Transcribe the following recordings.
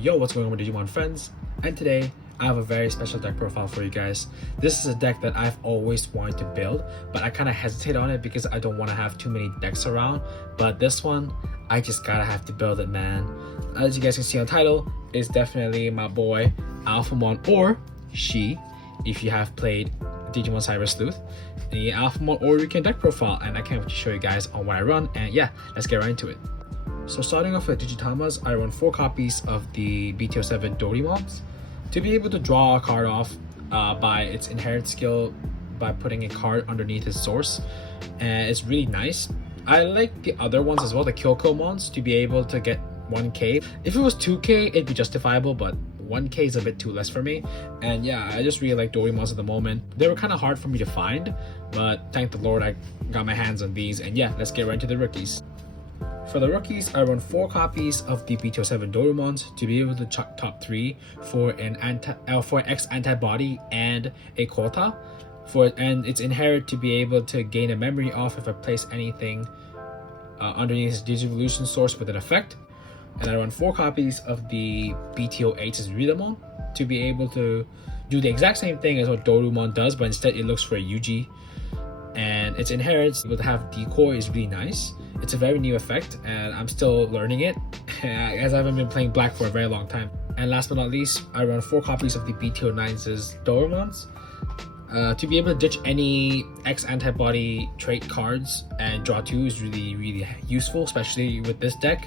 Yo, what's going on with Digimon friends? And today, I have a very special deck profile for you guys. This is a deck that I've always wanted to build, but I kind of hesitate on it because I don't want to have too many decks around. But this one, I just gotta have to build it, man. As you guys can see on the title, it's definitely my boy, Alphamon, or she, if you have played Digimon Cyber Sleuth, the Alphamon Ouryuken deck profile, and I can't wait to show you guys on what I run. And yeah, let's get right into it. So starting off with Tamers, I run 4 copies of the BT09 Dorimons to be able to draw a card off by its inherent skill by putting a card underneath its source, and it's really nice. I like the other ones as well, the Kyokomons, to be able to get 1k. If it was 2k, it'd be justifiable, but 1k is a bit too less for me. And yeah, I just really like Dorimons at the moment. They were kind of hard for me to find, but thank the Lord I got my hands on these. And yeah, let's get right into the rookies. For the rookies, I run 4 copies of the BT09 Dorimons to be able to chuck top 3 for an X antibody and a quota. And it's inherent to be able to gain a memory off if I place anything underneath its Digivolution source with an effect. And I run 4 copies of the BT08's Ridamon to be able to do the exact same thing as what Dorumon does, but instead it looks for a Yuji. And its inherent able to have decoy is really nice. It's a very new effect and I'm still learning it as I haven't been playing black for a very long time. And last but not least, I run 4 copies of the BT09's Dorumons to be able to ditch any X antibody trait cards and draw 2 is really useful, especially with this deck.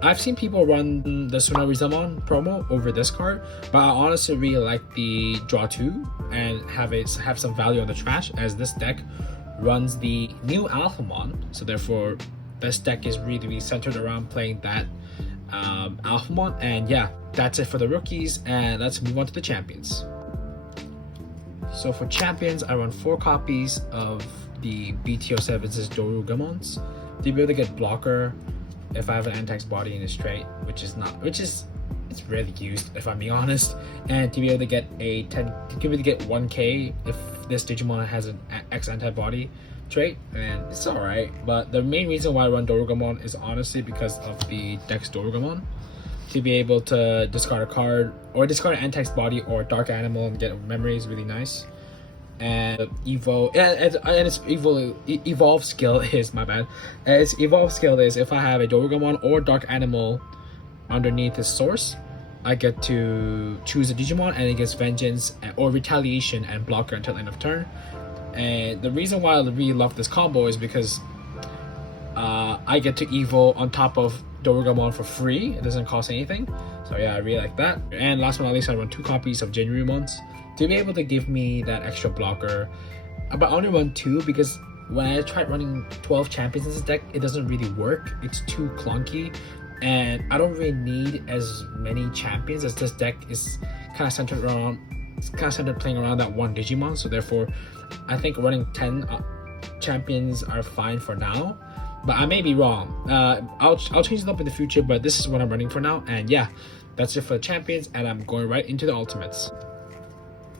I've seen people run the Sunarisamon promo over this card, but I honestly really like the draw 2 and have some value on the trash, as this deck runs the new Alphamon, so therefore this deck is really centered around playing that Alphamon. And yeah, that's it for the rookies, and let's move on to the champions. So for champions, I run 4 copies of the BT09's Dorugamons to be able to get blocker if I have an anti-X body in this trait, which it's rarely used if I'm being honest, and to be able to get to be able to get 1k if this Digimon has an X antibody trait, and it's alright. But the main reason why I run Dorugamon is honestly because of the Dex Dorugamon, to be able to discard a card or discard an anti-X body or dark animal and get memory is really nice. And its evolve skill is its evolve skill is if I have a Dorugamon or dark animal underneath its source, I get to choose a Digimon and it gets vengeance or retaliation and blocker until end of turn. And the reason why I really love this combo is because I get to evo on top of Dorugamon for free. It doesn't cost anything, so yeah, I really like that. And last but not least, I run 2 copies of Genrymons to be able to give me that extra blocker. But I only run 2 because when I tried running 12 champions in this deck, it doesn't really work. It's too clunky, and I don't really need as many champions, as this deck is kind of centered playing around that one Digimon. So therefore, I think running 10 champions are fine for now, but I may be wrong. I'll change it up in the future, but this is what I'm running for now. And yeah, that's it for the champions, and I'm going right into the ultimates.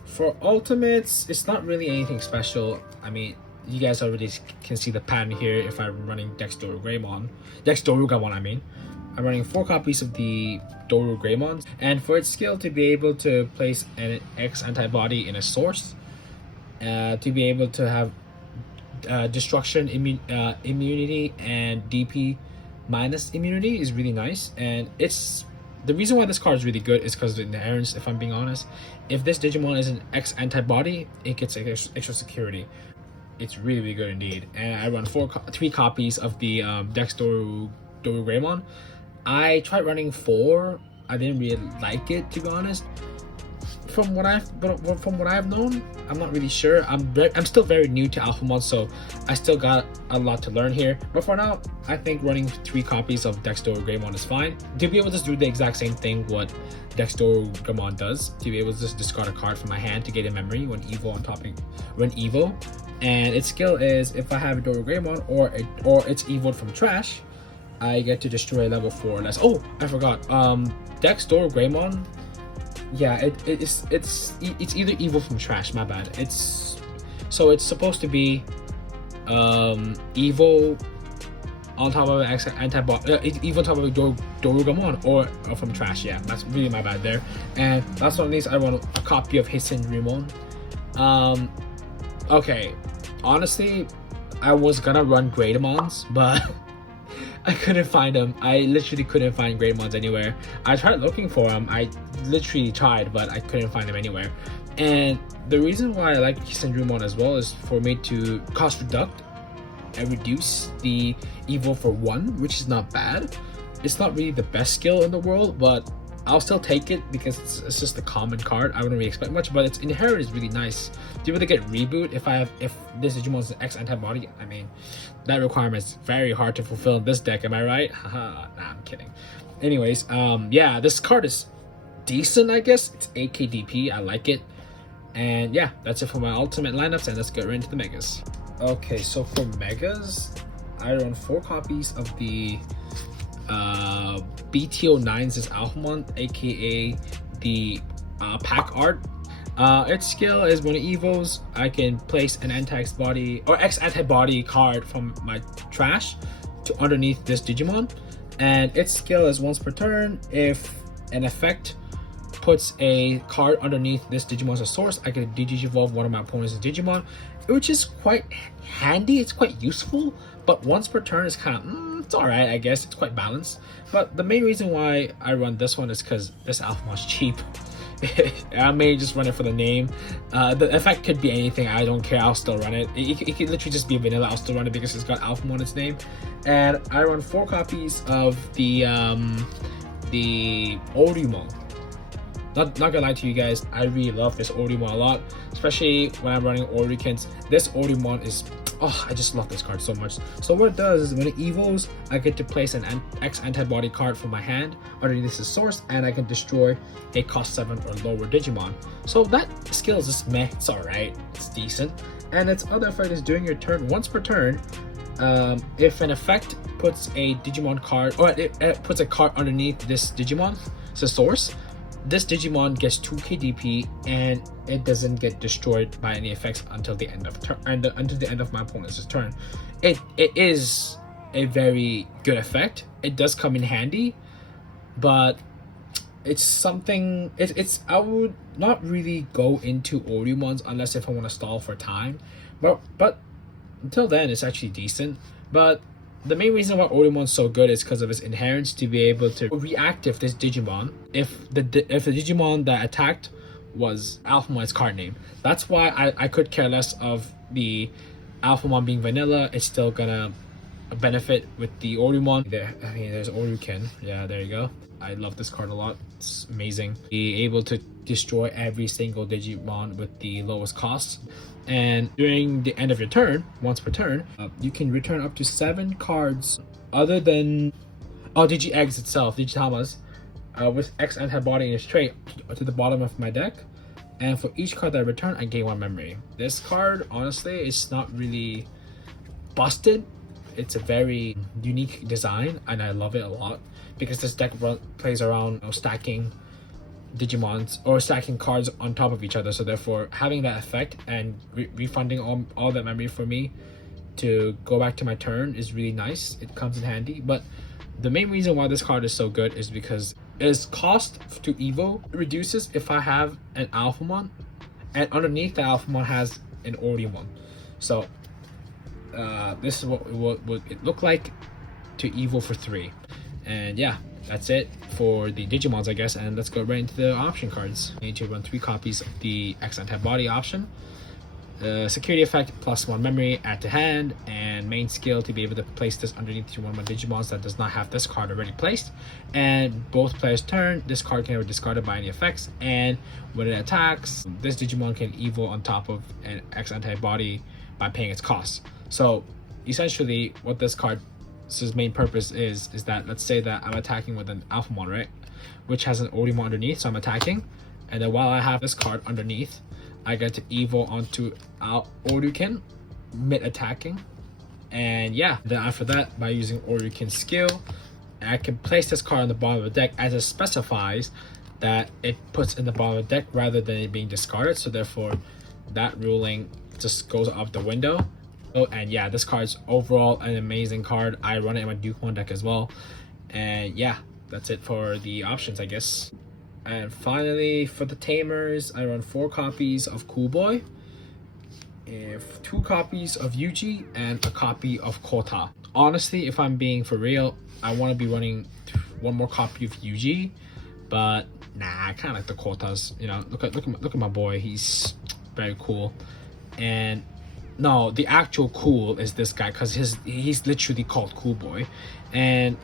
For ultimates, it's not really anything special. I mean, you guys already can see the pattern here. If I'm running Dex Dorugamon, I'm running 4 copies of the Dorugamons, and for its skill to be able to place an X antibody in a source, to be able to have destruction immunity and DP minus immunity is really nice. And it's the reason why this card is really good is because of the inherence. If I'm being honest, if this Digimon is an X antibody, it gets extra security. It's really good indeed. And I run 3 copies of the Dex Dorugamon. I tried running 4. I didn't really like it, to be honest. From what I've known, I'm not really sure. I'm still very new to Alphamon, so I still got a lot to learn here. But for now, I think running 3 copies of Dex Dorugamon is fine. To be able to do the exact same thing what Dex Dorugamon does, to be able to just discard a card from my hand to get a memory when Evo. And its skill is if I have a Dorugamon or it's evoed from trash, I get to destroy level 4 or less. Oh, I forgot. Dex Dorugamon. Yeah, it's either evil from trash. My bad. It's supposed to be evil on top of X antibody, even on top of Dorugamon or from trash. Yeah, that's really my bad there. And last but not least, I run a copy of Hisendrimon. Okay, honestly, I was gonna run Greydemons, but I couldn't find them. I literally couldn't find Greydemons anywhere. I tried looking for them. I literally tried, but I couldn't find them anywhere. And the reason why I like Hisendrimon as well is for me to cost reduct and reduce the Evo for 1, which is not bad. It's not really the best skill in the world, but I'll still take it because it's just a common card. I wouldn't really expect much, but its inherit is really nice. To be able to get reboot if this Digimon is an X antibody, I mean, that requirement is very hard to fulfill in this deck. Am I right? Haha, nah, I'm kidding. Anyways, yeah, this card is decent, I guess. It's 8k DP. I like it. And yeah, that's it for my ultimate lineups, and let's get right into the megas. Okay, so for megas, I run 4 copies of the BT09's is Alphamon, aka the pack art. Its skill is when it evos, I can place an X antibody card from my trash to underneath this Digimon, and its skill is once per turn. If an effect puts a card underneath this Digimon as a source, I can Digivolve one of my opponent's Digimon, which is quite handy. It's quite useful, but once per turn is kind of it's alright, I guess. It's quite balanced. But the main reason why I run this one is because this Alphamon's cheap. I may just run it for the name. The effect could be anything. I don't care. I'll still run it. It could literally just be vanilla. I'll still run it because it's got Alphamon in its name. And I run 4 copies of the Ouryuken. Not gonna lie to you guys, I really love this Ouryuken a lot, especially when I'm running Ouryukens. This Ouryuken is, oh, I just love this card so much. So what it does is when it evos, I get to place an X antibody card from my hand underneath the source, and I can destroy a cost 7 or lower Digimon. So that skill is just meh, it's alright, it's decent. And its other effect is during your turn, once per turn, if an effect puts a Digimon card, or it puts a card underneath this Digimon, it's a source, this Digimon gets 2k DP and it doesn't get destroyed by any effects until the end of until the end of my opponent's turn. It is a very good effect. It does come in handy, but it's something. I would not really go into Ouryukens unless if I want to stall for time. But until then, it's actually decent. But the main reason why Ouryuken is so good is because of its inherence to be able to reactive this Digimon if the Digimon that attacked was Alphamon's card name. That's why I could care less of the Alphamon being vanilla. It's still gonna benefit with the Ouryuken. There's Ouryuken. Yeah, there you go. I love this card a lot. It's amazing. Be able to destroy every single Digimon with the lowest cost. And during the end of your turn, once per turn, you can return up to 7 cards other than Digi-Eggs itself, Tamers, with X antibody in its trait to the bottom of my deck. And for each card that I return, I gain 1 memory. This card, honestly, is not really busted. It's a very unique design, and I love it a lot because this deck plays around stacking Digimons or stacking cards on top of each other. So therefore, having that effect and refunding all that memory for me to go back to my turn is really nice. It comes in handy. But the main reason why this card is so good is because its cost to Evo reduces if I have an Alphamon, and underneath the Alphamon has an Ouryuken. So this is what it look like to Evo for 3. And yeah, that's it for the Digimons, I guess, and let's go right into the option cards. I need to run 3 copies of the X antibody option. Security effect, +1 memory, add to hand, and main skill to be able to place this underneath one of my Digimons that does not have this card already placed. And both players' turn, this card can be discarded by any effects, and when it attacks, this Digimon can evo on top of an X antibody by paying its cost. So essentially, what this card's main purpose is that, let's say that I'm attacking with an Alphamon, right, which has an Ouryuken underneath, so I'm attacking, and then while I have this card underneath, I get to evo onto Ouryuken mid attacking. And yeah, then after that, by using Ouryuken's skill, I can place this card on the bottom of the deck as it specifies that it puts in the bottom of the deck rather than it being discarded. So therefore, that ruling just goes out the window. Oh, and yeah, this card's overall an amazing card. I run it in my Duke 1 deck as well. And yeah, that's it for the options, I guess. And finally, for the Tamers, I run 4 copies of Cool Boy, 2 copies of Yuji, and a copy of Kota. Honestly, if I'm being for real, I want to be running 1 more copy of Yuji, but nah, I kind of like the Kotas. You know, look at my boy. He's very cool. And no, the actual cool is this guy, because he's literally called Cool Boy. And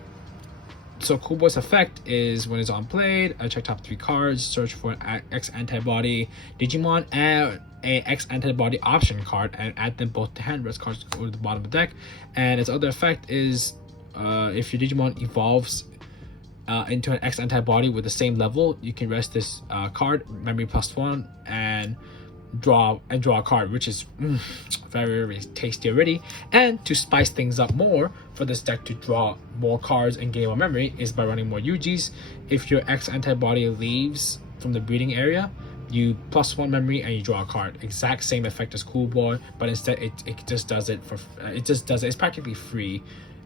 so Cool Boy's effect is when it's on played, I check top 3 cards, search for an X antibody Digimon and a X antibody option card, and add them both to hand. Rest cards go to the bottom of the deck. And its other effect is if your Digimon evolves into an X antibody with the same level, you can rest this card, memory +1, and draw a card, which is very, very tasty already. And to spice things up more for this deck to draw more cards and gain more memory is by running more Yujis. If your X antibody leaves from the breeding area, you +1 memory and you draw a card. Exact same effect as Cool Boy, but instead it just does it for it's practically free,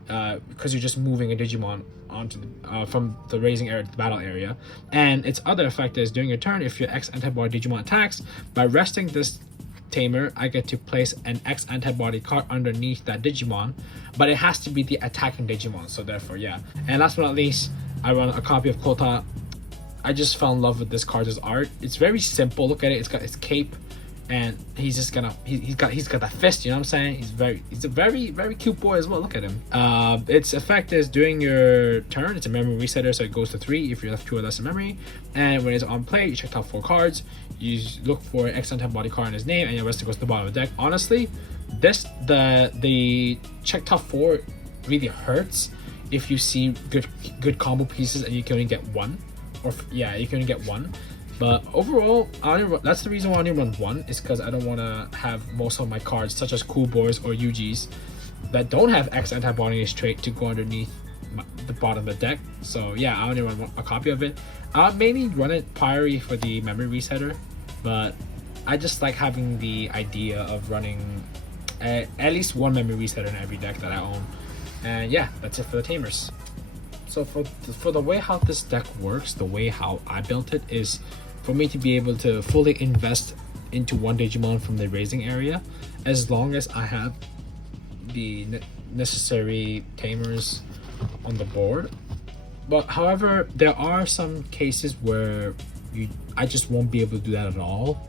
because you're just moving a Digimon onto from the raising area to the battle area. And its other effect is during your turn, if your X antibody Digimon attacks, by resting this Tamer, I get to place an X antibody card underneath that Digimon, but it has to be the attacking Digimon. So therefore, yeah. And last but not least, I run a copy of Kota. I just fell in love with this card's art. It's very simple. Look at it. It's got its cape, and he's just gonna he's got that fist. You know what I'm saying? He's a very cute boy as well. Look at him. Its effect is during your turn, it's a memory resetter, so it goes to 3 if you're left 2 or less in memory. And when it's on play, you check top 4 cards. You look for an X antibody card in his name, and your rest goes to the bottom of the deck. Honestly, the check top 4 really hurts if you see good combo pieces and you can only get 1. Or yeah, you can only get 1. But overall, that's the reason why I only run 1, is because I don't want to have most of my cards, such as Cool Boys or Yujis, that don't have X antibody trait to go underneath the bottom of the deck. So yeah, I only run a copy of it. I'll mainly run it Pyre for the memory resetter, but I just like having the idea of running at least 1 memory resetter in every deck that I own. And yeah, that's it for the Tamers. So for the way how this deck works, the way how I built it is for me to be able to fully invest into 1 Digimon from the raising area, as long as I have the necessary Tamers on the board. But however, there are some cases where I just won't be able to do that at all,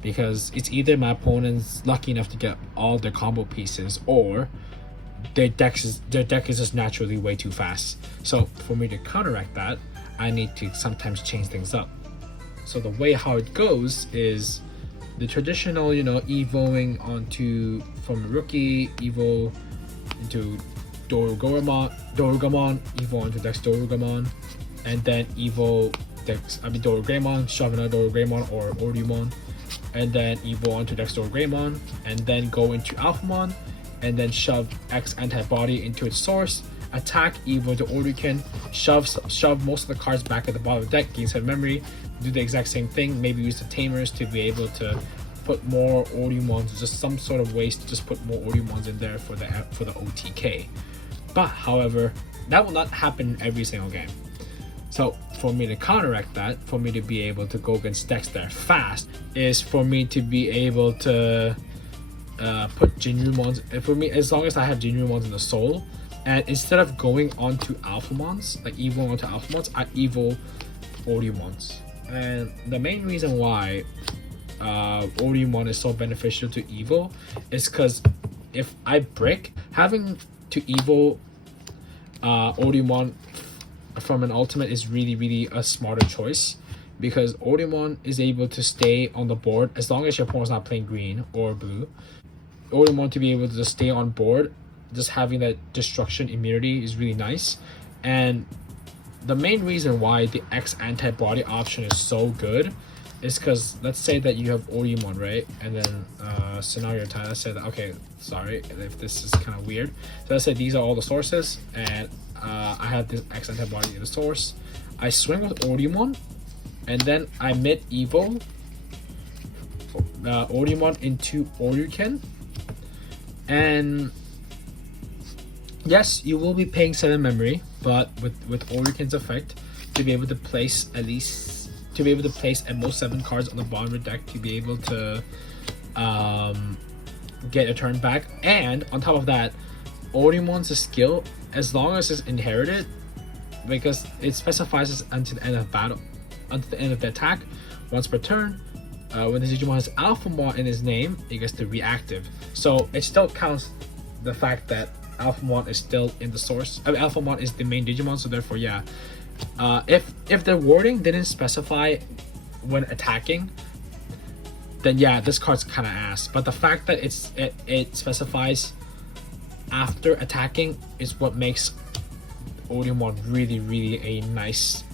because it's either my opponent's lucky enough to get all their combo pieces, or their deck is just naturally way too fast. So for me to counteract that, I need to sometimes change things up. So the way how it goes is the traditional, you know, evoing onto from rookie evo into Dorugamon, evo onto Dex Dorugamon, and then evo Dorugamon, shove another Dorugamon or Ouryuken, and then evo onto Dex Dorugamon, and then go into Alphamon, and then shove X antibody into its source, attack evo to Ouryuken, shove most of the cards back at the bottom of the deck, gain some memory, do the exact same thing, maybe use the Tamers to be able to put more Ouryumons, just some sort of ways to just put more Ouryumons in there for the OTK. But however, that will not happen every single game. So for me to counteract that, for me to be able to go against decks that are fast, is for me to be able to put Jinrumons, for me, as long as I have Jinrumons in the soul, and instead of going onto Alphamons, like evo onto Alphamons, I evo Ouryumons. And the main reason why Ouryumon is so beneficial to evo is because if I brick, having to evo Ouryumon from an ultimate is really a smarter choice, because Ouryumon is able to stay on the board as long as your opponent's not playing green or blue. Ouryumon to be able to just stay on board, just having that destruction immunity is really nice. And the main reason why the X antibody option is so good is because, let's say that you have Ouryumon, right? And then scenario time, let's say that, okay, sorry if this is kind of weird. So let's say these are all the sources, and I have this X antibody in the source. I swing with Ouryumon, and then I mid evo Ouryumon into Ouryuken, And yes, you will be paying 7 memory, but with Ouryuken's effect, to be able to place at most 7 cards on the bottom of your deck to be able to get a turn back. And on top of that, Ouryuken's skill, as long as it's inherited, because it specifies until the end of battle, until the end of the attack, once per turn. When the Digimon has Alphamon in his name, it gets to reactive. So it still counts the fact that Alphamon is still in the source. I mean, Alphamon is the main Digimon, so therefore, yeah. If the wording didn't specify when attacking, then yeah, this card's kind of ass. But the fact that it specifies after attacking is what makes Ouryuken really a nice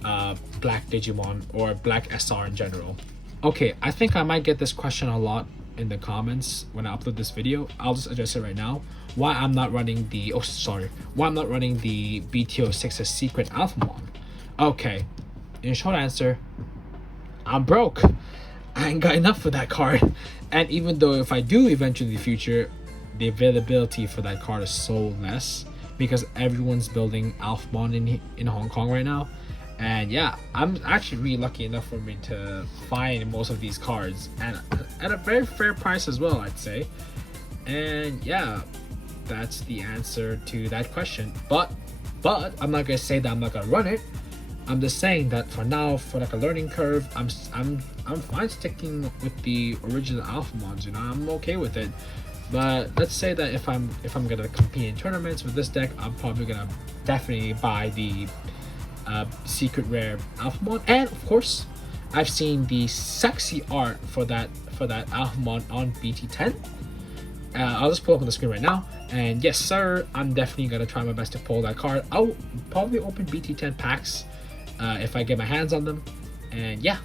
black Digimon, or black SR in general. Okay, I think I might get this question a lot in the comments when I upload this video. I'll just address it right now. Why I'm not running the BT06 as secret Alphamon? Okay, in short answer, I'm broke. I ain't got enough for that card. And even though if I do eventually in the future, the availability for that card is so less because everyone's building Alphamon in Hong Kong right now. And yeah, I'm actually really lucky enough for me to find most of these cards, and at a very fair price as well, I'd say. And yeah, that's the answer to that question. But I'm not gonna say that I'm not gonna run it. I'm just saying that for now, for like a learning curve, I'm fine sticking with the original Alphamons. You know, I'm okay with it. But let's say that if I'm gonna compete in tournaments with this deck, I'm probably gonna definitely buy the secret rare Alphamon. And of course, I've seen the sexy art for that Alphamon on BT10. I'll just pull up on the screen right now, and yes sir, I'm definitely gonna try my best to pull that card. I'll probably open BT10 packs if I get my hands on them. And yeah,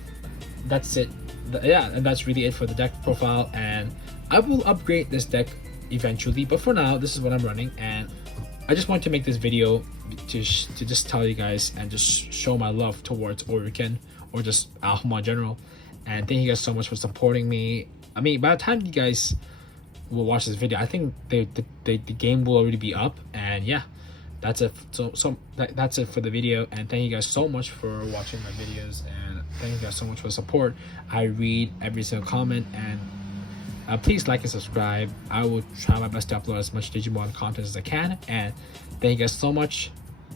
that's it. And that's really it for the deck profile, and I will upgrade this deck eventually, but for now this is what I'm running. And I just wanted to make this video to just tell you guys and just show my love towards Ouryuken, or just Alphamon in general. And thank you guys so much for supporting me. I mean, by the time you guys will watch this video, I think the game will already be up. And yeah, that's it. That's it for the video. And thank you guys so much for watching my videos, and thank you guys so much for the support. I read every single comment, and please like and subscribe. I will try my best to upload as much Digimon content as I can. And thank you guys so much.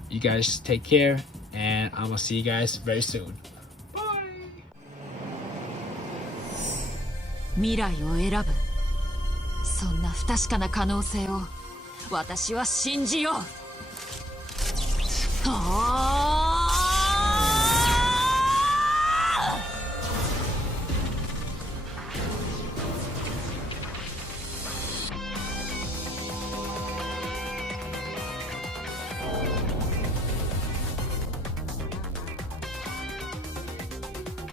You guys take care, and I'm gonna see you guys very soon. Bye. 未来を選ぶ。そんな不確かな可能性を私は信じよう。はあ。